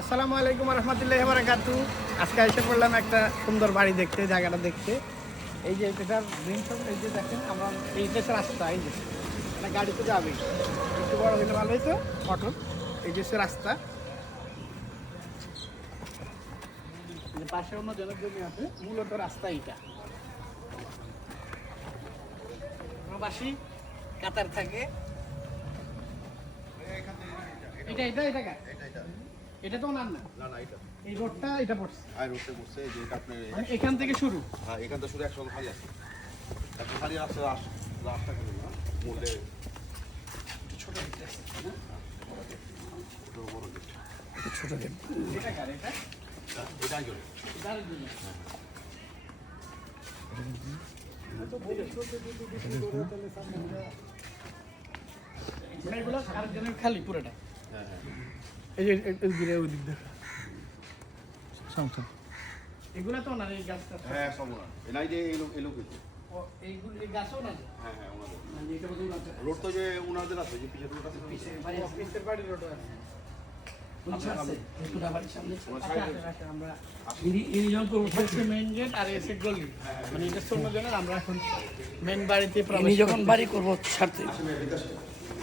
আসসালামু আলাইকুম রহমতুল্লাহি ওয়া বারাকাতুহু। আজকে এসে পড়লাম একটা সুন্দর বাড়ি দেখতে, জায়গাটা দেখতে। এই যে এটার ড্রিমস, এই যে দেখেন আমরা এই দেশে রাস্তা, এই যে মানে গাড়ি তো যাবে, একটু বড় হলে ভালো হইতো অটো। এই যে রাস্তা, এই যে পাশে অন্য জনের জমি আছে, মূলত রাস্তা এইটা। প্রবাসী কাতার থাকে। এটা এটা এটা এটা এটা তো না না না, এটা এই রোডটা এটা পড়ছে, আর রোডটা পড়ছে যে এটা আপনি মানে এখান থেকে শুরু। হ্যাঁ, এখান থেকে শুরু একসঙ্গে খালি আছে, একটা খালি রাস্তা রাস্তা খালি না মোড়ে ছোট গেট আছে না, বড় গেট, এটা ছোট গেট। এটা কার এটা? এটা আগে এটার জন্য মানে এগুলো আরেকজনের খালি পুরোটা। হ্যাঁ হ্যাঁ এই যে ঘিরে ওই দিক দিয়ে সংসার এগুলা তো না, এই গাছটা হ্যাঁ সব না এলাই যে এলো কিছু ও এইগুলো এই গাছও না, হ্যাঁ হ্যাঁ ওনাদের মানে এটা বোধহয় না রোড তো যে ওনাদের আছে, যে পিছের রোড আছে পিছে বাড়ি, অফিসের বাড়ি রোড আছে। আচ্ছা আছে পুরা বাড়ির সামনে ওনার আচ্ছা, সাইডে আচ্ছা, আচ্ছা, আমরা ইরিজন করব হচ্ছে মেইন গেট আর এসে গলি, মানে এটা শূন্য জনের। আমরা এখন মেইন বাড়িতে ইনি প্রবেশ যখন বাড়ি করব ছাড়তে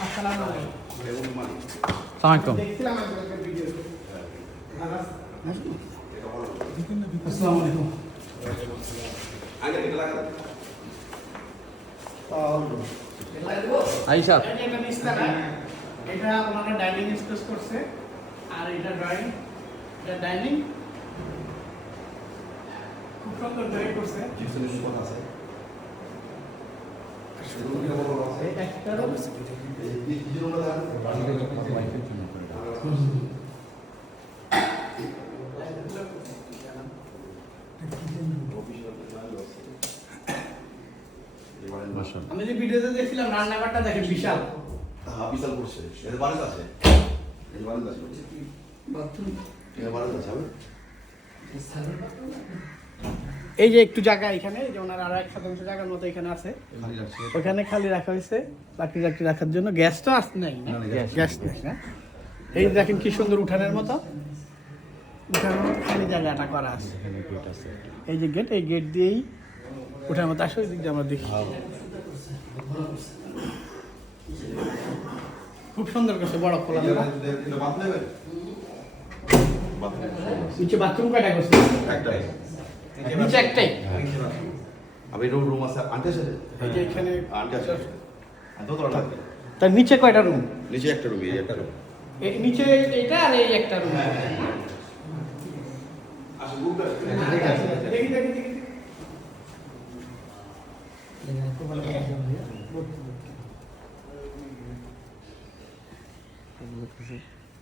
আসসালামু আলাইকুম। সালামালাইকুম দেখছিলাম আপনাদের ভিডিও। আসসালামু আলাইকুম আগে এটা লাগা আয়েশা এটা নিস্তারা, এটা আপনারা ডাইনিং স্পেস করছে, আর এটা ড্রয়িং, এটা ডাইনিং খুব সুন্দর ড্রয়িং করছে। জিপসের সুপার আছে একটা এই কিছু ওনাদের আমি যে ভিডিওতে দেখছিলাম রান্নাঘরটা দেখেন বিশাল। হ্যাঁ বিশাল করছে, এর বাড়িতে আছে, এর বাড়িতে আছে, বাথরুম এর বাড়িতে আছে হবে। এই যে একটু জায়গা এখানে, যে ওনার আরো 1% জায়গার মতো এখানে আছে, খালি রাখছে ওখানে খালি রাখা হয়েছে চাকরি টাকরি রাখার জন্য। গ্যাস তো আসতে নাই না, গ্যাস নেই না। এই যে দেখেন কি সুন্দর উঠানের মতো, উঠানের মতো খালি জায়গাটা করা আছে। এই যে গেট, এই গেট দিয়েই উঠার মতো আসলে দিক দিয়ে আমরা দেখি। খুব সুন্দর করছে, বড় খোলা মেলা। নিচে বাথরুম কয়টা করছে? নিচে একটাই। আমি রুম আছে, আন্টি আছে, এই যে এখানে আন্টি আছে, তো তোরা লাগবে তার নিচে কয়টা রুম? নিচে একটা রুম, এই একটা রুম এই নিচে এটা আর এই একটা রুম। আসলে রুমটা দেখি দেখি দেখি।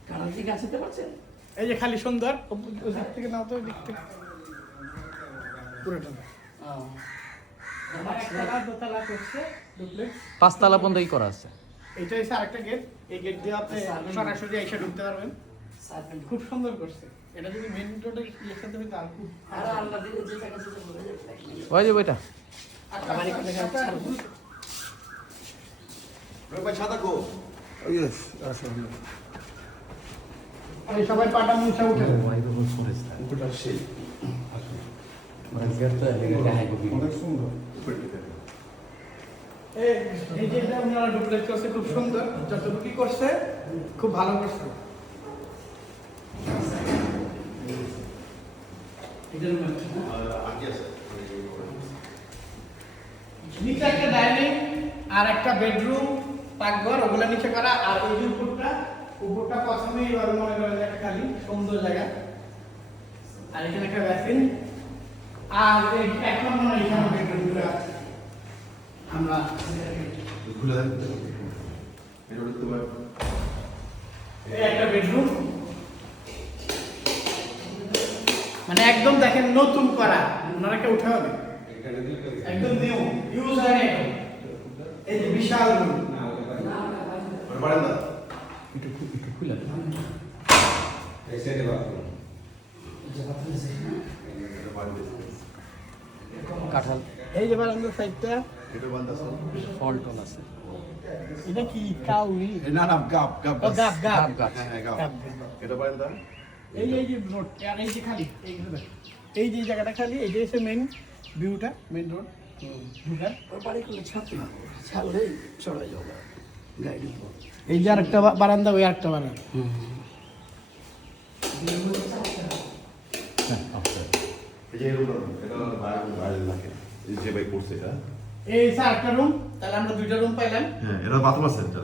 কারণ কি গাছ হতে পারছেন এই যে খালি সুন্দর, ওই দিক থেকে নাও তো, ওই দিক থেকে পুরোটা। একতলা দোতলা করছে, ডুপ্লেক্স। পাঁচতলা পর্যন্ত করা আছে এইটা হচ্ছে আরেকটা গেট, এই গেট দিয়ে আপনি সরাসরি এসে ঢুকতে পারবেন। খুব সুন্দর করছে। এটা যদি মেইন রোডে একসাথে হইতো আর খুব আর আল্লাহ দিলে যে টাকা সেটা বলে যাবে ওই যে বইটা বাড়ি করে আচ্ছা, ছাড়বো ভাই ছাতা কো এই সবাই পাটা মুছা উঠে উপরটা সেই অনেক সুন্দর এই যে এটা আপনারা ডুপ্লেক্স করছে, খুব সুন্দর। যতটুকু করছে খুব ভালো করছে। এটার মধ্যে আন্টি আছে নিচে একটা ডাইনিং আর একটা বেডরুম, পাকঘর, ওগুলা নিচে করা। আর এই যে উপরটা প্রথমে এবার মনে করেন একটা খালি সুন্দর জায়গা, আর এখানে একটা বেসিন। আর এখন মনে হয় এখানে বেডরুমগুলো আমরা খুলে দেন, এটা দেখতে পারেন। এই একটা বেডরুম, মানে একদম দেখেন নতুন করা, ওনারা একটা উঠে হবে একদম নিউ ইউজ হয় না। এই যে বিশাল রুম, বারান্দা একটু খুলে এই সাইডে বাথরুম, কাঁঠাল এই যে বারান্দার সাইডটা, এটা বন্ধ আছে, ফল টল আছে এটা কি কাউরি? না না গাব গাব ও গাব গাব গাছ হ্যাঁ হ্যাঁ গাব গাব। এটা বারান্দা, এই যে রোড আর এই যে খালি এই যে জায়গাটা খালি, এই যে হচ্ছে মেইন ভিউটা, মেইন রোড ঢুকার। ওর বাড়ি করলে ছাড়লেই চলে যাবে গাড়ি। এই যে আরেকটা বারান্দা, ওই আরেকটা বারান্দা। যে ভাই করছে এটা এই যে আরেকটা রুম, তাহলে আমরা দুইটা রুম পাইলাম। হ্যাঁ এটা বাথরুম আছে এটা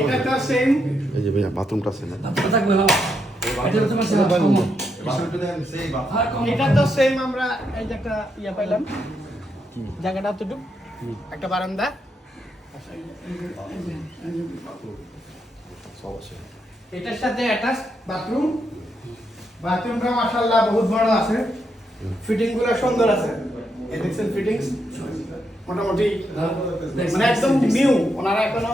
এটা তো সেম, এই যে ভাইয়া বাথরুমটা আছে না বাচ্চা থাকবে হ্যাঁ। এটা তো তোমার সেবা বাথরুমটা দেখেন সেই বাথরুম এটা তো সেম। আমরা এই যে একটা ইয়া পাইলাম, জায়গাটা এতটুকু, একটা বারান্দা, সব আছে এটার সাথে অ্যাটাচ বাথরুম। বাথরুমটা মাশাআল্লাহ বহুত বড় আছে, ফিটিং গুলো সুন্দর আছে। এই দেখছেন ফিটিংস মোটামুটি মানে একদম নিউ, ওনারা এখনো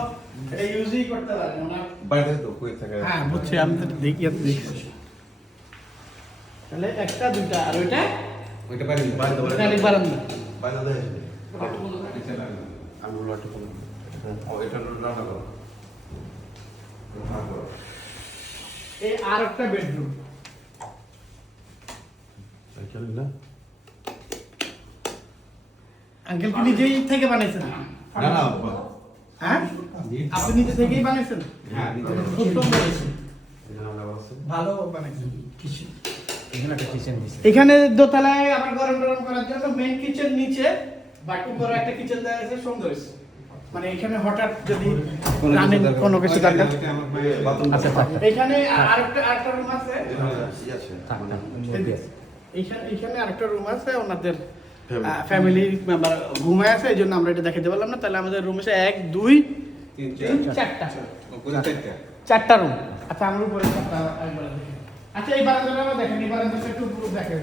এটা ইউজই করতে পারেন ওনারা। বাইরে তো কই থাকে হ্যাঁ বুঝছি, আমি তো দেখি তাহলে একটা দুইটা, আর ওইটা ওইটা বাইরে বাইরে এটা আরেক বারান্দা। বাইরে দেয় আমি রুলারটা করব ও এটা রান্না করো এই আর একটা বেডরুম। চল না আঙ্কেল কি নিজেই থেকে বানাইছেন? না না হ্যাঁ আপনি নিজে থেকেই বানাইছেন? হ্যাঁ খুব সুন্দর হয়েছে, এটা আমরা বলছি ভালো বানাইছেন। এখানে একটা কিচেন দিছে। এখানে দোতলায় আমার গরম গরম করার জন্য মেইন কিচেন, নিচে বাকি বড় একটা কিচেন দেওয়া আছে, সুন্দর হয়েছে। মানে এখানে হঠাৎ যদি রান্নার কোনো কিছু দরকার, বাথরুম আচ্ছা থাক এখানে আরেকটা রুম আছে। আছে থাক মানে এখানে আরেকটা রুম আছে, ওনাদের ফ্যামিলি মেম্বার ঘুমায় আছে, এই জন্য আমরা এটা দেখাতে পারলাম না। তাহলে আমাদের রুম আছে 1 2 3 4টা রুম। আচ্ছা আমরা উপরে চারটা একবার দেখি। আচ্ছা এই বারান্দাটা দেখেন, এই বারান্দাটা একটু দেখেন।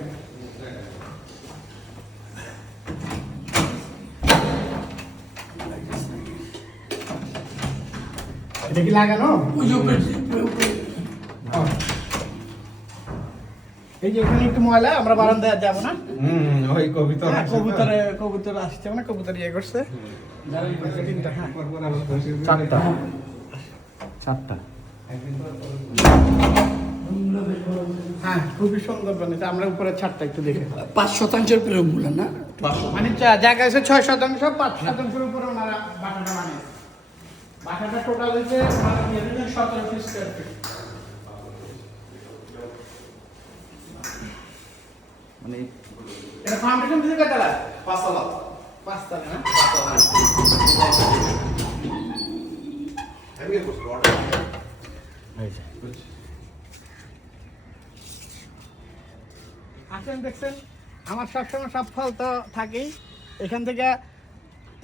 এটা কি লাগানো? এই যে এখানে একটু ময়লা, আমরা বারান্দায় আর যাবো না। ওই কবিতা হ্যাঁ, কবুতর আসছে না, কবুতর ইয়ে করছে। তিনটা, হ্যাঁ। চারটা হ্যাঁ খুবই সুন্দর বানিয়েছে। আমরা উপরে ছাদটা একটু দেখে, 5% প্রেমগুলো না মানে জায়গা আছে 6%, 5%-এর উপরে ওনারা বাটাটা বানিয়েছে। বাটাটা টোটাল হচ্ছে 17 স্কয়ার ফিট। মানে এটা ফাউন্ডেশন দিতে কয়তলা? 5 তলা 5 তলা না? আমি কি করছি এই যে আসেন দেখছেন, আমার সবসময় সব ফল তো থাকেই। এখান থেকে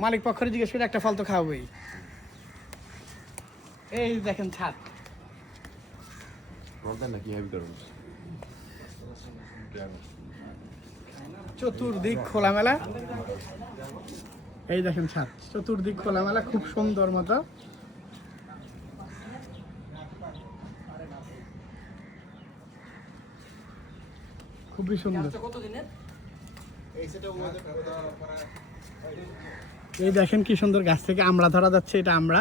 মালিক পক্ষরে জিজ্ঞেস করে একটা ফল তো খাওয়াবেই। এই দেখেন ছাদ, রোদা নাকি হেভি করুন চতুর্দিক খোলামেলা। এই দেখেন ছাদ, চতুর্দিক খোলামেলা, খুব সুন্দর মতো। খুবই সুন্দর। এই দেখেন কি সুন্দর, গাছ থেকে আমড়া ধরা যাচ্ছে। এটা আমরা,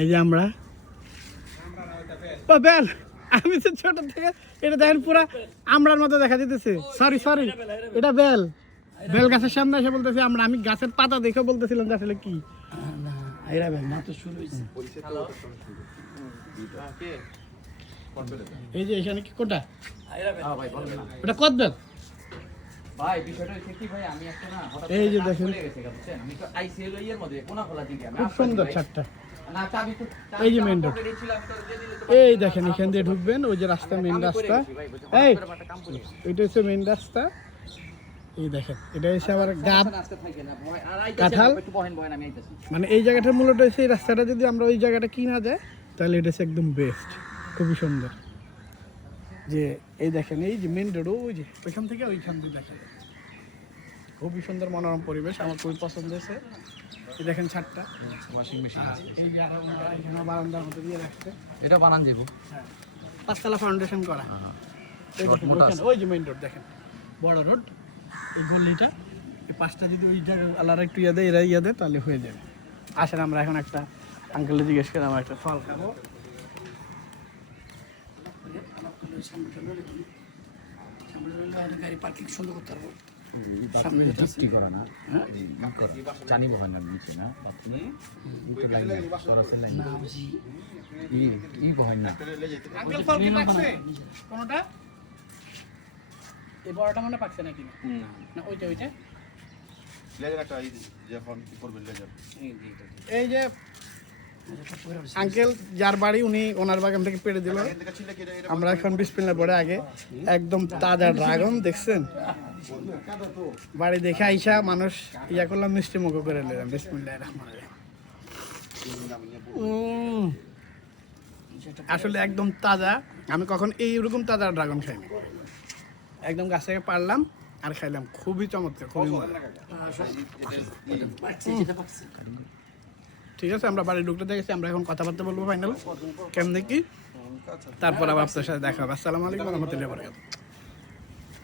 এই যে আমরা ও বেল, আমি তো ছোট থেকে এটা দেখেন পুরা আমড়ার মতো দেখা দিতেছে। সরি এটা বেল। বেল গাছের সামনে এসে বলতেছি আমরা, আমি গাছের পাতা দেখে বলতেছিলাম যে আসলে কি। না এরা ভাই মাত্র শুরু হয়েছে। এই যে এখানে কি কোনটা, ভাই বলবেন না এটা কত বেল? ভাই বিষয়টা হচ্ছে কি ভাই, আমি একটা না হঠাৎ এই যে কাজ দেখেন। পড়ে গেছে, বুঝছেন? আমি তো আইসিএল এর মধ্যে কোনা খোলা দিকে আমি খুব সুন্দর ছাদটা। না চাবি তো এই যে main road। এই দেখেন এখান দিয়ে ঢুকবেন, ওই যে রাস্তা, মেইন রাস্তা। এই এটা হচ্ছে মেইন রাস্তা। এই দেখেন এটা হচ্ছে আবার গাব কাঁঠাল। মানে এই জায়গাটার মূলত হচ্ছে এই রাস্তাটা, যদি আমরা ওই জায়গাটা কিনা যায় তাহলে এটা হচ্ছে একদম বেস্ট, খুবই সুন্দর। যে এই দেখেন এই যে মেইন রোড, ওই যে ওইখান থেকে ওইখান দিয়ে দেখা যায়, খুবই সুন্দর মনোরম পরিবেশ, আমার খুবই পছন্দ হয়েছে। এই দেখেন ছাদটা, ওয়াশিং মেশিন আছে। এই যে আরো এখানে বারান্দার মধ্যে দিয়ে রাখছে। এটা বানান দেব। 5 তলা ফাউন্ডেশন করা। এই দেখেন মোটা ওইখানে, ওই যে মেইন রোড দেখেন, বড় রোড। এই গল্লিটা, এই পাঁচটা যদি ওই জায়গায় আলাদা একটু ইয়ে দেয়, এরা ইয়ে দেয়, তাহলে হয়ে যাবে। আসেন আমরা এখন একটা আঙ্কেলে জিজ্ঞেস করে আমরা একটা ফল খাবো। সামনেটা লইলে সামনে লইলে আর গাড়ি পার্কিং সুন্দর করতে পারবো সামনে কি করে না হ্যাঁ জানি বহান না নিচে না তো লাইন সরাসরি লাইন না বুঝি ই বহান না আঙ্কেল ফল কি পাকছে কোনটা এই বড়টা মনে পাকছে নাকি না ওইটা লেজার একটা এই যখন কি করবেন লেজার এই যে আঙ্কেল যার বাড়ি উনি ওনার বাগান থেকে পেড়ে দিল এখান থেকে ছিলে কি এটা আমরা এখন বিসমিল্লাহ পরে আগে একদম তাজা ড্রাগন দেখছেন বাড়ি দেখে আইসা মানুষ ইয়া করলাম মিষ্টি মুখ করে নিলাম বিসমিল্লাহির রহমানির রহিম। আসলে একদম তাজা আমি কখন এইরকম তাজা ড্রাগন খাইনি একদম গাছ থেকে পারলাম আর খাইলাম খুবই চমৎকার খুবই মজা পাচ্ছি যেটা পাচ্ছি ঠিক আছে আমরা বাড়ি ঢুকতে দেখেছি আমরা এখন কথাবার্তা বলবো ফাইনাল কেমনে কি তারপর আবার আপনার সাথে দেখা হবে আসসালামু আলাইকুম রহমতুল্লাহ বরকাতুহু